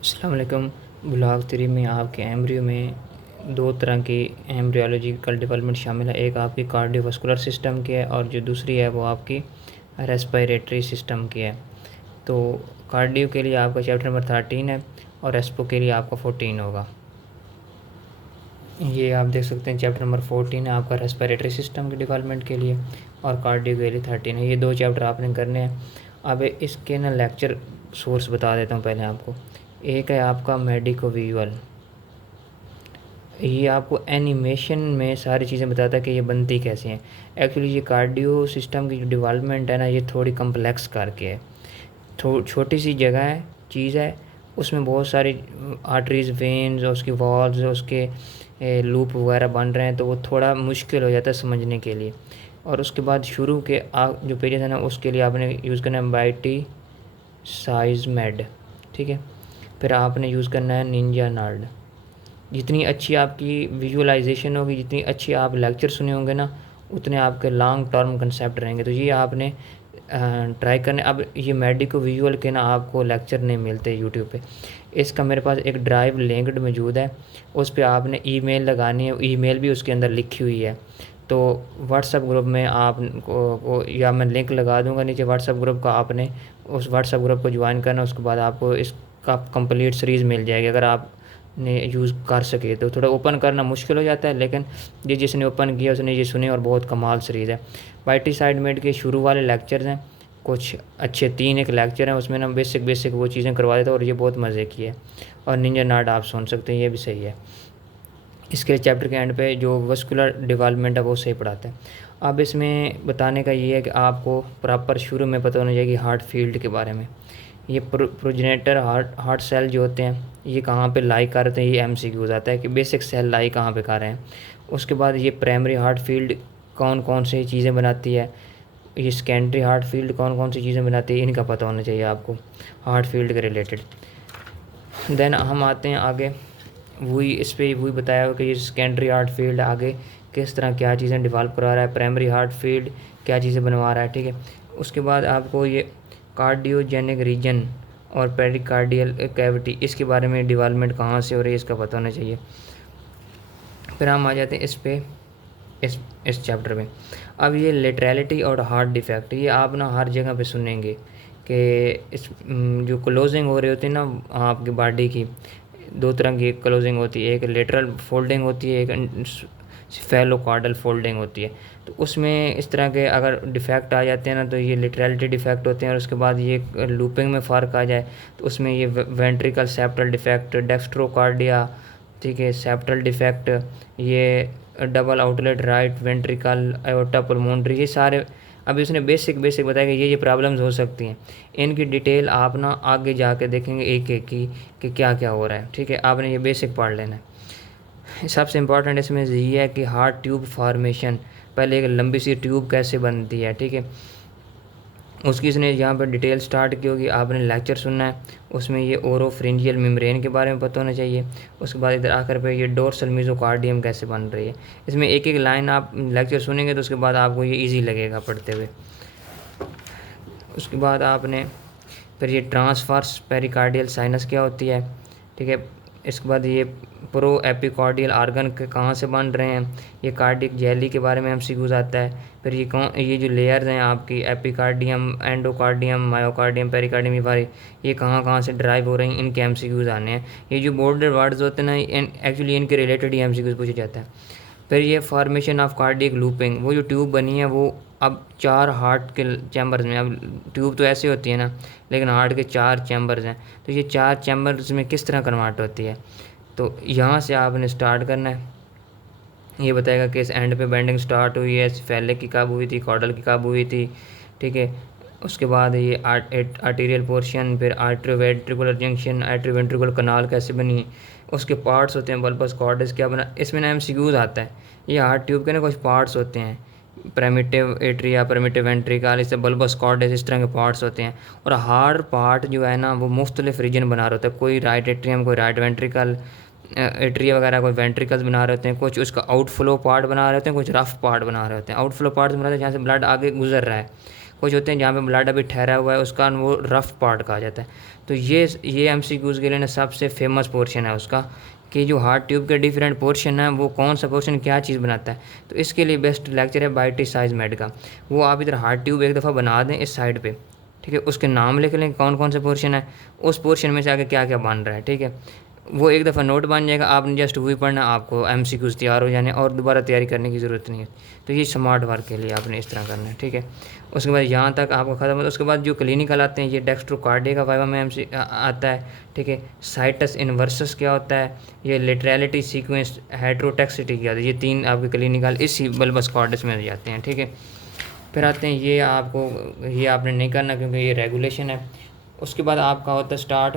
अस्सलाम वालेकुम। ब्लॉक 3 में आपके एम्ब्रियो में 2 तरह की एम्ब्रियोलॉजिकल डेवलपमेंट शामिल है। एक आपकी कार्डियोवास्कुलर सिस्टम की है और जो दूसरी है वो आपकी रेस्पिरेटरी सिस्टम की है। तो कार्डियो के लिए आपका चैप्टर नंबर 13 है और रेस्पो के लिए आपका 14 होगा। ये आप देख सकते हैं चैप्टर नंबर 14 है आपका रेस्पिरेटरी सिस्टम के डेवलपमेंट के लिए और कार्डियो के लिए 13 है। ये 2 चैप्टर आपने करने हैं। अब इसके ना लेक्चर सोर्स बता देता हूँ पहले आपको। एक है आपका मेडिको विजुअल। ये आपको एनिमेशन में सारी चीज़ें बताता है कि ये बनती कैसे हैं। एक्चुअली ये कार्डियो सिस्टम की जो डेवलपमेंट है ना, ये थोड़ी कम्प्लेक्स करके है। छोटी सी जगह है, चीज़ है, उसमें बहुत सारी आर्टरीज, वेन्स और उसकी वॉल्स, उसके लूप वगैरह बन रहे हैं, तो वो थोड़ा मुश्किल हो जाता है समझने के लिए। और उसके बाद शुरू के जो पेजेस है ना, उसके लिए आपने यूज़ करना है बाइटी साइज मेड, ठीक है। फिर आपने यूज़ करना है निंजा नार्ड। जितनी अच्छी आपकी विजुअलाइजेशन होगी, जितनी अच्छी आप लेक्चर सुने होंगे ना, उतने आपके लॉन्ग टर्म कंसेप्ट रहेंगे। तो ये आपने ट्राई करने। अब ये मेडिको विजुअल के ना आपको लेक्चर नहीं मिलते यूट्यूब पे। इसका मेरे पास एक ड्राइव लिंक्ड मौजूद है, उस पे आपने ईमेल लगानी है, ईमेल भी उसके अंदर लिखी हुई है। तो व्हाट्सएप ग्रुप में आप को या मैं लिंक लगा दूंगा नीचे व्हाट्सएप ग्रुप का, आपने उस व्हाट्सएप ग्रुप को ज्वाइन करना। उसके बाद आपको इसका कंप्लीट सीरीज़ मिल जाएगी अगर आप ने यूज़ कर सके। तो थोड़ा ओपन करना मुश्किल हो जाता है, लेकिन ये जिसने ओपन किया उसने ये सुने और बहुत कमाल सीरीज़ है। वाईटी साइड मेड के शुरू वाले लेक्चर्स हैं, कुछ अच्छे 3 एक लेक्चर हैं, उसमें ना बेसिक वो चीज़ें करवा देता है और ये बहुत मज़े की है। और निंजा नार्ड आप सुन सकते हैं, ये भी सही है। इसके चैप्टर के एंड पे जो वस्कुलर डेवलपमेंट है वो सही पढ़ाते हैं। अब इसमें बताने का ये है कि आपको प्रॉपर शुरू में पता होना चाहिए कि हार्ट फील्ड के बारे में। ये प्रोजेनेटर हार्ट सेल जो होते हैं, ये कहाँ पे लाई कर रहे हैं, ये एमसीक्यू हो जाता है कि बेसिक सेल लाई कहाँ पे कर रहे हैं। उसके बाद ये प्राइमरी हार्ट फील्ड कौन कौन सी चीज़ें बनाती है, ये सेकेंडरी हार्ट फील्ड कौन कौन सी चीज़ें बनाती है, इनका पता होना चाहिए आपको हार्ट फील्ड के रिलेटेड। देन हम आते हैं आगे, वही इस पर वही बताया हुआ कि ये सेकेंडरी हार्ट फील्ड आगे किस तरह क्या चीज़ें डेवलप करा रहा है, प्राइमरी हार्ट फील्ड क्या चीज़ें बनवा रहा है, ठीक है। उसके बाद आपको ये कार्डियोजेनिक रीजन और पेरिकार्डियल कैविटी, इसके बारे में डेवलपमेंट कहाँ से हो रही है इसका पता होना चाहिए। फिर हम आ जाते हैं इस पे इस चैप्टर में। अब ये लेटरलिटी और हार्ट डिफेक्ट, ये आप ना हर जगह पे सुनेंगे कि इस जो क्लोजिंग हो रही होती है ना आपकी बॉडी की, 2 तरह की क्लोजिंग होती है, एक लेटरल फोल्डिंग होती है, एक फेलोकार्डल फोल्डिंग होती है। तो उसमें इस तरह के अगर डिफेक्ट आ जाते हैं ना, तो ये लिटरलिटी डिफेक्ट होते हैं। और उसके बाद ये लूपिंग में फ़र्क आ जाए तो उसमें ये वेंट्रिकल सेप्टल डिफेक्ट, डेक्स्ट्रोकार्डिया, ठीक है, सेप्टल डिफेक्ट, ये डबल आउटलेट राइट वेंट्रिकल, अयोर्टा पुल्मोनरी, ये सारे अभी उसने बेसिक बताया कि ये प्रॉब्लम्स हो सकती हैं। इनकी डिटेल आप ना आगे जाके देखेंगे एक एक की कि क्या क्या हो रहा है, ठीक है। आपने ये बेसिक पढ़ लेना है। सबसे इम्पॉर्टेंट इसमें ये है कि हार्ट ट्यूब फॉर्मेशन, पहले एक लंबी सी ट्यूब कैसे बनती है, ठीक है, उसकी इसने यहाँ पर डिटेल स्टार्ट की होगी। आपने लेक्चर सुनना है, उसमें ये ओरोफ्रिंजियल मेम्ब्रेन के बारे में पता होना चाहिए। उसके बाद इधर आकर पे ये डोर्सल मेसोकार्डियम कैसे बन रही है। इसमें एक एक लाइन आप लेक्चर सुनेंगे तो उसके बाद आपको ये इजी लगेगा पढ़ते हुए। उसके बाद आपने फिर ये ट्रांसवर्स पेरिकार्डियल साइनस क्या होती है, ठीक है। इसके बाद ये प्रो एपिकार्डियल आर्गन के कहाँ से बन रहे हैं, ये कार्डिक जेली के बारे में एमसीक्यूज आता है। फिर ये जो लेयर्स हैं आपकी एपिकार्डियम, एंडोकार्डियम, मायोकार्डियम, पेरिकार्डियम, ये कहाँ कहाँ से ड्राइव हो रही हैं, इनके एमसीक्यूज आने हैं। ये जो बॉर्डर वर्ड्स होते हैं ना, एक्चुअली इनके रिलेटेड ही एमसीक्यूज पूछा जाता है। फिर ये फॉर्मेशन ऑफ कार्डियक लूपिंग, वो जो ट्यूब बनी है वो अब 4 हार्ट के चैम्बर्स में, अब ट्यूब तो ऐसे होती है ना, लेकिन हार्ट के 4 चैम्बर्स हैं, तो ये 4 चैम्बर्स में किस तरह कन्वर्ट होती है। तो यहाँ से आपने स्टार्ट करना है। ये बताएगा कि इस एंड पे बेंडिंग स्टार्ट हुई है, फैले की कब हुई थी, कॉर्डल की कब हुई थी, ठीक है। उसके बाद ये आर्टीरियल पोर्शन, फिर आर्ट्रोवेंट्रिकुलर जंक्शन, आर्ट्रोवेंट्रिकुलर कनाल कैसे बनी, उसके पार्ट्स होते हैं, बल्बस कॉर्डस क्या बना, इसमें ना एमसीक्यूज आता है। ये हार्ट ट्यूब के ना कुछ पार्ट्स होते हैं, प्रिमिटिव एट्रिया, प्रिमिटिव वेंट्रिकल, इससे बल्बस कॉर्डस, इस तरह के पार्ट्स होते हैं। और हर पार्ट जो है ना वो मुख्तलिफ रीजन बना रहा होता है, कोई राइट एट्रियम, कोई राइट वेंट्रिकल, एट्रिया वगैरह, कोई वेंट्रिकल्स बना रहे होते हैं, कुछ उसका आउटफ्लो पार्ट बना रहे होते हैं, कुछ रफ पार्ट बना रहे होते हैं। आउटफ्लो पार्ट बना रहे हैं जहाँ से ब्लड आगे गुजर रहा है, कुछ होते हैं जहाँ पे ब्लड अभी ठहरा हुआ है, उसका वो रफ़ पार्ट कहा जाता है। तो ये एमसीक्यूज़ के लिए ना सबसे फेमस पोर्शन है उसका, कि जो हार्ट ट्यूब के डिफरेंट पोर्शन है वो कौन सा पोर्शन क्या चीज़ बनाता है। तो इसके लिए बेस्ट लेक्चर है बाइटी साइज मेड का। वो आप इधर हार्ट ट्यूब एक दफ़ा बना दें इस साइड पे, ठीक है, उसके नाम लिख लें कौन कौन से पोर्शन है, उस पोर्शन में से आगे क्या क्या बन रहा है, ठीक है। वो एक दफ़ा नोट बन जाएगा, आपने जस्ट वही पढ़ना, आपको एमसीक्यूज़ तैयार हो जाने और दोबारा तैयारी करने की ज़रूरत नहीं है। तो ये स्मार्ट वर्क के लिए आपने इस तरह करना है, ठीक है। उसके बाद यहाँ तक आपका ख़त्म होता है। उसके बाद जो क्लिनिकल आते हैं, ये डेक्स्ट्रोकार्डिया का वाइवा में आता है, ठीक है। साइटस इनवर्सस क्या होता है, ये लेटरलिटी सीक्वेंस हेट्रोटेक्सिटी क्या होता है, ये 3 आपके क्लिनिकल इसी बल्बस कॉर्डस में हो जाते हैं, ठीक है। फिर आते हैं ये आपने नहीं करना क्योंकि ये रेगुलेशन है। उसके बाद आपका होता है start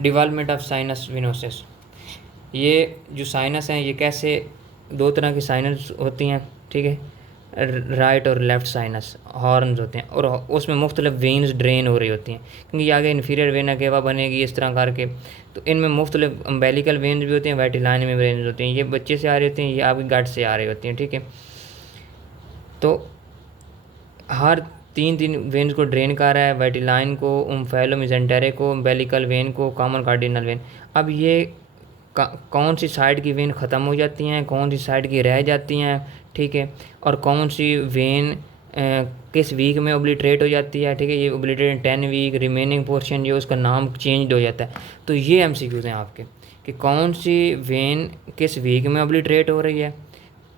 development of sinus venosus. ये जो साइनस हैं ये कैसे, 2 तरह की साइनस होती हैं, ठीक है, राइट और लेफ़्ट साइनस हॉर्न्स होते हैं, और उसमें मुख्तलिफ वेन्स ड्रेन हो रही होती हैं, क्योंकि ये आगे इन्फीरियर वेना केवा बनेगी इस तरह करके। तो इनमें मुख्तलिफ अम्बेलिकल वेन्स भी होती हैं, वाइटिलाइन में वेन्स होती हैं, ये बच्चे से आ रही होती हैं, ये आपकी गट से आ रही होती हैं, ठीक है। तो हर 3 वेन्स को ड्रेन कर रहा है, वाइटिलाइन को, ओम्फेलोमिजेंटेरे को, अम्बेलिकल वेन को, कॉमन कार्डिनल वेन। अब ये कौन सी साइड की वेन ख़त्म हो जाती हैं, कौन सी साइड की रह जाती हैं, ठीक है, और कौन सी वेन किस वीक में ओब्लिटरेट हो जाती है, ठीक है। ये ओब्लिटरेट 10 वीक, रिमेनिंग पोर्शन जो उसका नाम चेंज हो जाता है। तो ये एमसीक्यूज़ हैं आपके, कि कौन सी वेन किस वीक में ओब्लिटरेट हो रही है,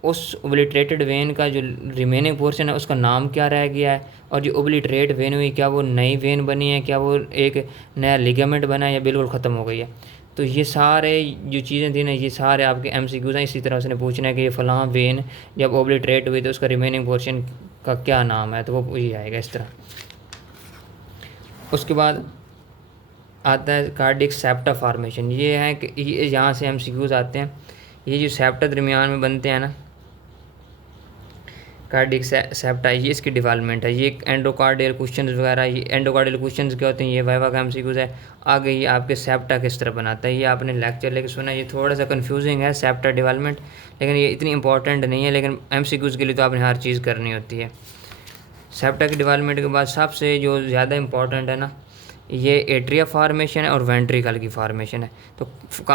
उस ओब्लिटरेटेड वेन का जो रिमेनिंग पोर्शन है उसका नाम क्या रह गया है, और जो ओब्लिटरेट वेन हुई क्या वो नई वेन बनी है, क्या वो एक नया लिगामेंट बना है, या बिल्कुल ख़त्म हो गई है। तो ये सारे जो चीज़ें थी ना, ये सारे आपके एमसीक्यूज़ हैं। इसी तरह उसने पूछना है कि ये फ़लाँ वेन जब ओब्लिटरेट हुई तो उसका रिमेनिंग पोर्शन का क्या नाम है, तो वो यही आएगा इस तरह। उसके बाद आता है कार्डिक सेप्टा फार्मेशन। ये है कि ये यहाँ से एमसीक्यूज़ आते हैं। ये जो सेप्टा दरमियान में बनते हैं ना, कार्डिक सेप्टा, ये इसकी डेवलपमेंट है। ये एंडोकार्डियल क्वेश्चंस वगैरह, ये एंडोकार्डियल क्वेश्चंस क्या होते हैं, ये वाइवा का एमसीक्यूज़ है। आगे ये आपके सेप्टा किस तरह बनाता है, ये आपने लेक्चर लेके सुना। ये थोड़ा सा कंफ्यूजिंग है सेप्टा डेवलपमेंट, लेकिन ये इतनी इंपॉर्टेंट नहीं है, लेकिन एमसीक्यूज़ के लिए तो आपने हर चीज़ करनी होती है। सेप्टा की डेवलपमेंट के बाद सबसे जो ज़्यादा इंपॉर्टेंट है ना, ये एट्रिया फार्मेशन है और वेंट्रिकल की फार्मेशन है। तो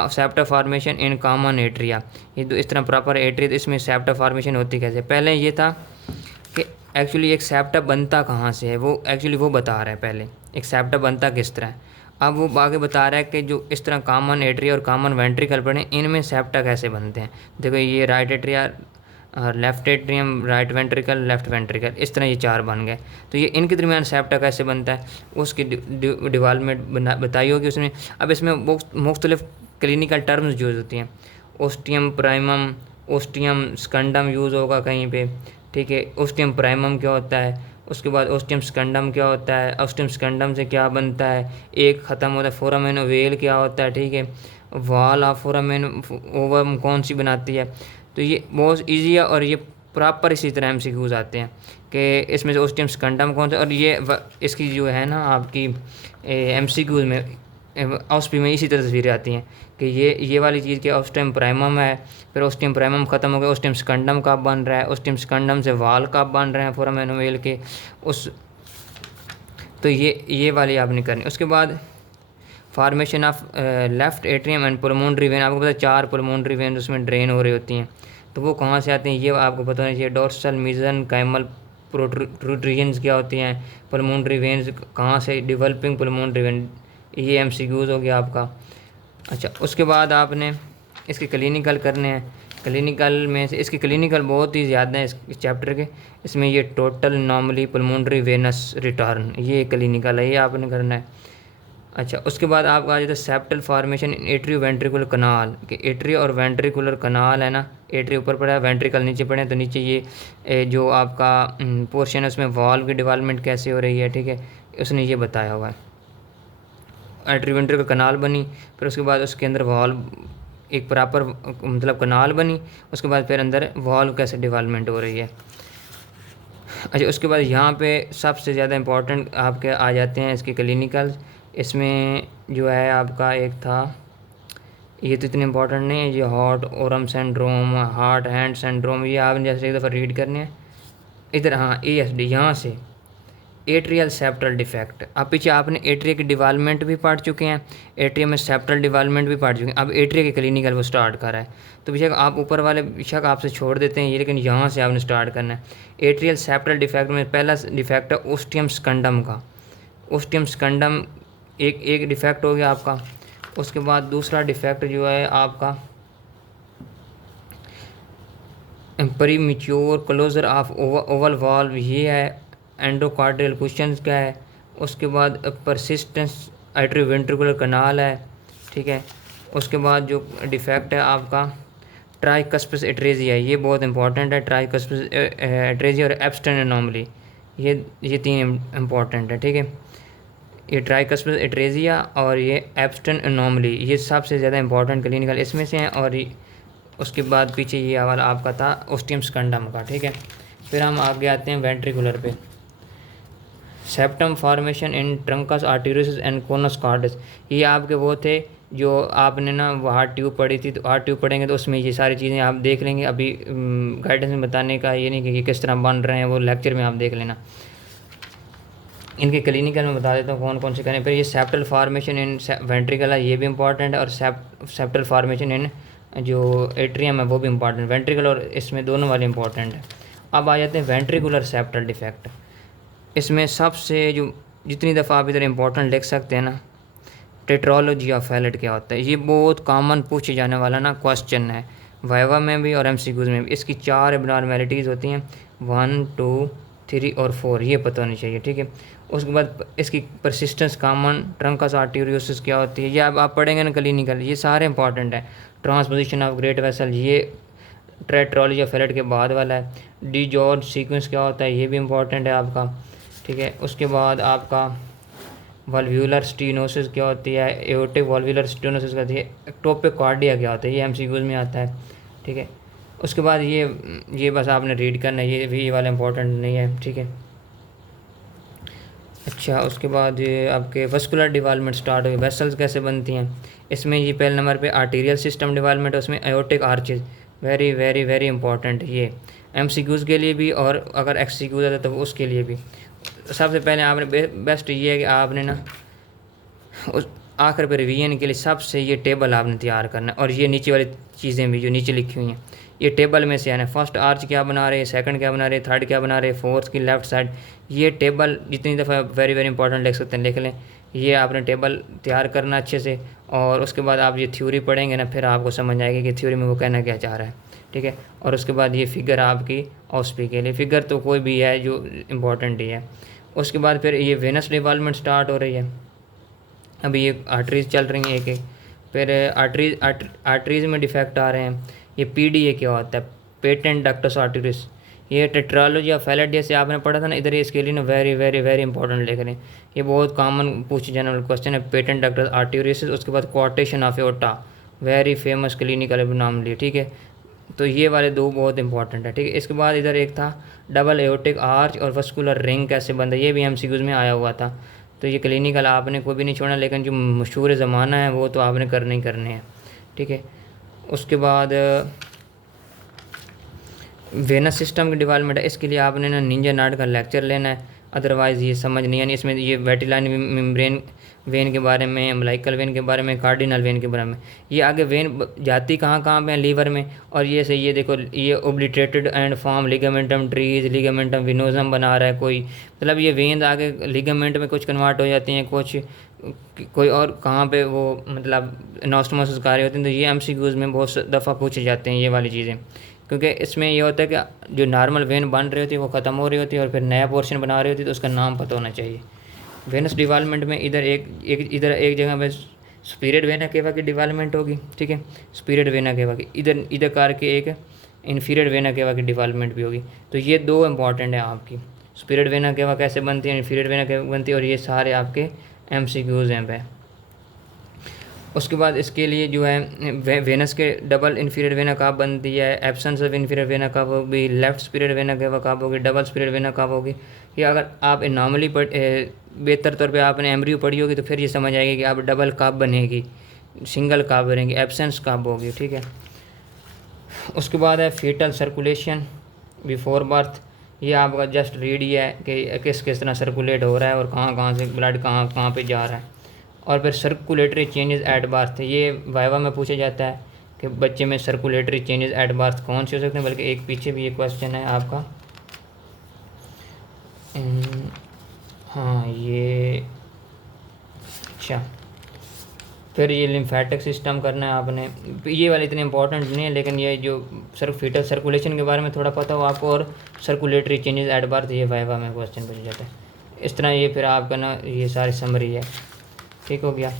septa formation in common atria, ये तो इस तरह प्रॉपर एट्रिया, तो इसमें सेप्टा फार्मेशन होती कैसे। पहले ये था कि एक्चुअली एक सेप्टा बनता कहाँ से है, वो एक्चुअली वो बता रहा है पहले एक सेप्टा बनता किस तरह है। अब वो आगे बता रहा है कि जो इस तरह कॉमन एट्रिया और कॉमन वेंट्रिकल पढ़े, इनमें सेप्टा कैसे बनते हैं। देखो ये right atria, left atrium, right ventricle, left ventricle, इस तरह ये 4 बन गए। तो ये इनके दरमियान सेप्टा कैसे बनता है, उसकी डेवलपमेंट बताई होगी उसने। अब इसमें मुख्तलिफ क्लिनिकल टर्म्स यूज़ होती हैं। ओस्टियम प्राइमम, ओस्टियम स्कंडम यूज़ होगा कहीं पे, ठीक है। ओस्टियम प्राइमम क्या होता है, उसके बाद ओस्टियम स्कंडम क्या होता है, ओस्टियम स्कंडम से क्या बनता है, एक ख़त्म होता है फोरामेन ओवेल क्या होता है, ठीक है। वॉल ऑफ फोरामेन ओवम कौन सी बनाती है। तो ये बहुत ईजी है, और ये प्रॉपर इसी तरह एमसीक्यूज़ आते हैं कि इसमें से ओस्टियम स्कंडम कौन सा, और ये इसकी जो है ना आपकी एमसीक्यूज़ में ऑस्पी में इसी तरह तस्वीरें आती हैं कि ये वाली चीज़ कि ओस्टियम प्राइमम है, फिर ओस्टियम प्राइमम ख़त्म हो गया, ओस्टियम स्कंडम कब बन रहा है, ओस्टियम स्कंडम से वाल कब बन रहे हैं फोरामेन ओवेल के उस। तो ये वाली आपने करनी। उसके बाद formation of left atrium and pulmonary vein, आपको पता है 4 पुल्मोनरी वेन उसमें ड्रेन हो रही होती हैं। तो वो कहाँ से आते हैं ये आपको पता होना चाहिए। डोर्सल मिजन कैमल प्रोट्रूजन्स क्या होती हैं, पुल्मोनरी वेन्स कहाँ से, डेवलपिंग पुल्मोनरी वेन, ये एमसीक्यूज़ हो गया आपका। अच्छा, उसके बाद आपने इसके क्लिनिकल करने हैं। क्लिनिकल में से इसके क्लिनिकल बहुत ही ज़्यादा हैं इस चैप्टर के। इसमें ये टोटल नॉर्मली पुल्मोनरी वेनस रिटर्न, ये क्लिनिकल है, ये आपने करना है। अच्छा, उसके बाद आपका आ जाता है सेप्टल फार्मेशन इन एट्रियो वेंट्रिकुलर कनाल, कि एट्रियो और वेंट्रिकुलर कनाल है ना, एट्रियो ऊपर पड़ा है, वेंट्रिकल नीचे पड़े हैं। तो नीचे ये जो आपका पोर्शन है उसमें वॉल्व की डेवलपमेंट कैसे हो रही है, ठीक है, उसने ये बताया हुआ है। एट्रियो वेंट्रिकुलर कनाल बनी, फिर उसके बाद उसके अंदर वॉल्व एक प्रॉपर मतलब कनाल बनी, उसके बाद फिर अंदर वॉल्व कैसे डेवलपमेंट हो रही है। अच्छा, उसके बाद यहाँ पे सबसे ज़्यादा इम्पोर्टेंट आपके आ जाते हैं इसके क्लिनिकल्स। इसमें जो है आपका एक था, ये तो इतने इंपॉर्टेंट नहीं है, ये hot Oram syndrome, heart hand syndrome, ये आपने जैसे एक दफ़ा रीड करने हैं। इधर हाँ ASD यहाँ से एट्रियल सेप्टल डिफेक्ट। अब पीछे आपने एट्रिया की डिवेलपमेंट भी पढ़ चुके हैं, एट्रिया में सेप्टल डिवेलपमेंट भी पढ़ चुके हैं, अब एट्रिया के क्लिनिकल वो स्टार्ट कर रहा है। तो बेशक आप ऊपर वाले बेशक आपसे छोड़ देते हैं ये, लेकिन यहाँ से आपने स्टार्ट करना है। एट्रियल सेप्टल डिफेक्ट में पहला डिफेक्ट है ओस्टियम स्कंडम का। ओस्टियम स्कंडम एक डिफेक्ट हो गया आपका। उसके बाद दूसरा डिफेक्ट जो है आपका premature closure of oval valve, ये है। एंडोकार्डियल क्वेश्चन क्या है। उसके बाद परसिस्टेंस एट्रियोवेंट्रिकुलर कनाल है, ठीक है। उसके बाद जो डिफेक्ट है आपका ट्राइकस्पिस एट्रेजिया, ये बहुत इंपॉर्टेंट है। ट्राइकस्पिस एट्रेजिया और एब्स्टन एनोमली, ये तीन इंपॉर्टेंट है, ठीक है। ये ट्राइकस्पिस एट्रेजिया और ये एब्स्टन एनोमली, ये सबसे ज़्यादा इंपॉर्टेंट क्लिनिकल इसमें से हैं। और उसके बाद पीछे ये वाला आपका था ओस्टियम स्कंडम का, ठीक है। फिर हम आगे आते हैं वेंट्रिकुलर पे। Septum formation in truncus arteriosus and conus cordis, ये आपके वो थे जो आपने ना वो हार्ट ट्यूब पढ़ी थी। तो हार्ट ट्यूब पढ़ेंगे तो उसमें ये सारी चीज़ें आप देख लेंगे। अभी गाइडेंस में बताने का ये नहीं कि किस तरह बन रहे हैं, वो लेक्चर में आप देख लेना। इनके क्लिनिकल में बता देता हूँ कौन कौन से करें। फिर ये सेप्टल फॉर्मेशन इन वेंट्रिकल है, ये भी इंपॉर्टेंट है। और सेप्टल फॉर्मेशन इन जो एट्रियम है वो भी इंपॉर्टेंट, वेंट्रिकल और इसमें दोनों वाले इंपॉर्टेंट है। अब आ जाते हैं वेंट्रिकुलर सेप्टल डिफेक्ट। इसमें सबसे जो जितनी दफ़ा आप इधर इंपॉर्टेंट लिख सकते हैं ना, टेट्रोलॉजी ऑफ फैलेट क्या होता है, ये बहुत कॉमन पूछे जाने वाला ना क्वेश्चन है, वाइवा में भी और MCQs में भी। इसकी 4 एबनॉर्मेलिटीज़ होती हैं, 1, 2, 3 और 4, ये पता होनी चाहिए, ठीक है। उसके बाद इसकी परसिस्टेंस कॉमन, ट्रंकस आर्टेरियोसिस क्या होती है, ये अब आप पढ़ेंगे ना क्लिनिकल, ये सारे इंपॉर्टेंट है। ट्रांसपोजिशन ऑफ ग्रेट वेसल, ये टेट्रोलॉजी ऑफ फैलेट के बाद वाला है। डी जॉर्ज सीक्वेंस क्या होता है, ये भी इंपॉर्टेंट है आपका, ठीक है। उसके बाद आपका वल्व्यूलर स्टीनोसिस क्या होती है, एओर्टिक वल्व्यूलर स्टीनोसिस क्या होती है, एक्टोपिक कार्डिया क्या होता है, ये MCQs में आता है, ठीक है। उसके बाद ये बस आपने रीड करना है, ये भी ये वाला इंपॉर्टेंट नहीं है, ठीक है। अच्छा, उसके बाद ये आपके वस्कुलर डेवलपमेंट स्टार्ट हो गई, वेसल्स कैसे बनती हैं। इसमें ये पहले नंबर पे आर्टीरियल सिस्टम डेवलपमेंट है, उसमें aortic arches, very very very important, ये MCQs के लिए भी और अगर XCQs आता है तो उसके लिए भी। सबसे पहले आपने बेस्ट ये है कि आपने ना उस आखिर पर रिवीजन के लिए सबसे ये टेबल आपने तैयार करना है। और ये नीचे वाली चीज़ें भी जो नीचे लिखी हुई हैं, ये टेबल में से आना है। फर्स्ट आर्च क्या बना रहे हैं, सेकंड क्या बना रहे हैं, थर्ड क्या बना रहे हैं, फोर्थ की लेफ़्ट साइड, ये टेबल जितनी दफ़ा वेरी वेरी इंपॉर्टेंट लिख सकते हैं लिख लें। ये आपने टेबल तैयार करना अच्छे से। और उसके बाद आप ये थ्योरी पढ़ेंगे ना, फिर आपको समझ आएगी कि थ्योरी में वो कहना क्या चाह रहा है, ठीक है। और उसके बाद ये फिगर आपकी ऑस्पी के लिए, फिगर तो कोई भी है जो इम्पोर्टेंट ही है। उसके बाद फिर ये वेनस डेवलपमेंट स्टार्ट हो रही है। अभी ये आर्टरीज चल रही हैं एक एक, फिर आर्टरीज में डिफेक्ट आ रहे हैं। ये PDA क्या होता है, पेटेंट डक्टस आर्टरीज, ये टेट्रोलॉजी ऑफ फैलेट जैसे आपने पढ़ा था ना, इधर इसके लिए ना वेरी वेरी वेरी इंपॉर्टेंट लिख रहे हैं। ये बहुत कॉमन पूछे जाने वाला क्वेश्चन है, पेटेंट डक्टस आर्टरीज। उसके बाद coarctation of aorta, very famous clinical abnormality, ठीक है। तो ये वाले दो बहुत इंपॉर्टेंट है, ठीक है। इसके बाद इधर एक था डबल एओर्टिक आर्च और वस्कुलर रिंग कैसे बनता है, ये भी MCQs में आया हुआ था। तो ये क्लिनिकल आपने कोई भी नहीं छोड़ना, लेकिन जो मशहूर ज़माना है वो तो आपने करने ही करने हैं, ठीक है। उसके बाद वेनस सिस्टम की डेवलपमेंट है, इसके लिए आपने ना निंजा नाट का लेक्चर लेना है, अदरवाइज़ ये समझ नहीं आनी। इसमें ये वेटिलाइन मेम्ब्रेन वेन के बारे में, अम्बिलिकल वेन के बारे में, कार्डिनल वेन के बारे में, ये आगे वेन जाती कहाँ कहाँ पे हैं, लीवर में। और ये सही, ये देखो ये obliterated and form ligamentum arteriosum, ligamentum venosum बना रहा है कोई, मतलब ये वेन आगे लिगामेंट में कुछ कन्वर्ट हो जाती हैं, कुछ कोई और कहाँ पे वो मतलब एनास्टोमोसिस कार्य होते हैं। तो ये MCQs में बहुत दफ़ा पूछे जाते हैं ये वाली चीज़ें, क्योंकि इसमें ये होता है कि जो नॉर्मल वेन बन रही होती है वो ख़त्म हो रही होती है और फिर नया पोर्शन बना रही होती है, तो उसका नाम पता होना चाहिए। वेनस डेवलपमेंट में इधर एक जगह पे स्पिरिट वेना केवा की डेवलपमेंट होगी, ठीक है, स्पिरिट वेना केवा की, इधर करके एक इन्फीरियर वेना केवा की डेवलपमेंट भी होगी। तो ये दो इंपॉर्टेंट है आपकी, स्पिरिट वेना केवा कैसे बनती है, इन्फीरियर वेना केवा बनती है, और ये सारे आपके MCQs हैं पे। उसके बाद इसके लिए जो है वेनस के डबल इन्फीरियर वेना कब बनती है, एब्सेंस ऑफ इन्फीरियर वेना कब होगी, लेफ्ट स्पिरिट वेना कब होगी, डबल स्पिरिट वेना कब होगी। या अगर आप नॉर्मली बेहतर तौर पे आपने एमब्रियो पढ़ी होगी तो फिर ये समझ आएगी कि आप डबल कब बनेगी, सिंगल कब बनेगी, एब्सेंस कब होगी, ठीक है। उसके बाद है फीटल सर्कुलेशन बिफोर बर्थ, ये आपका जस्ट रीड ही है कि किस किस तरह सर्कुलेट हो रहा है और कहाँ कहाँ से ब्लड कहाँ कहाँ पे जा रहा है। और फिर सर्कुलेटरी चेंजेस एट बर्थ, ये वाइवा में पूछा जाता है कि बच्चे में सर्कुलेटरी चेंजेस एट बर्थ कौन से हो सकते हैं, बल्कि एक पीछे भी एक क्वेश्चन है आपका। हाँ ये, अच्छा, फिर ये लिम्फेटिक सिस्टम करना है आपने। ये वाले इतने इंपॉर्टेंट नहीं है, लेकिन ये जो फीटल सर्कुलेशन के बारे में थोड़ा पता हो आपको, और सर्कुलेटरी चेंजेस एट बर्थ, ये वाइवा में क्वेश्चन पूछा जाता है। इस तरह ये फिर आपका ना ये सारी समरी है। ठीक हो गया।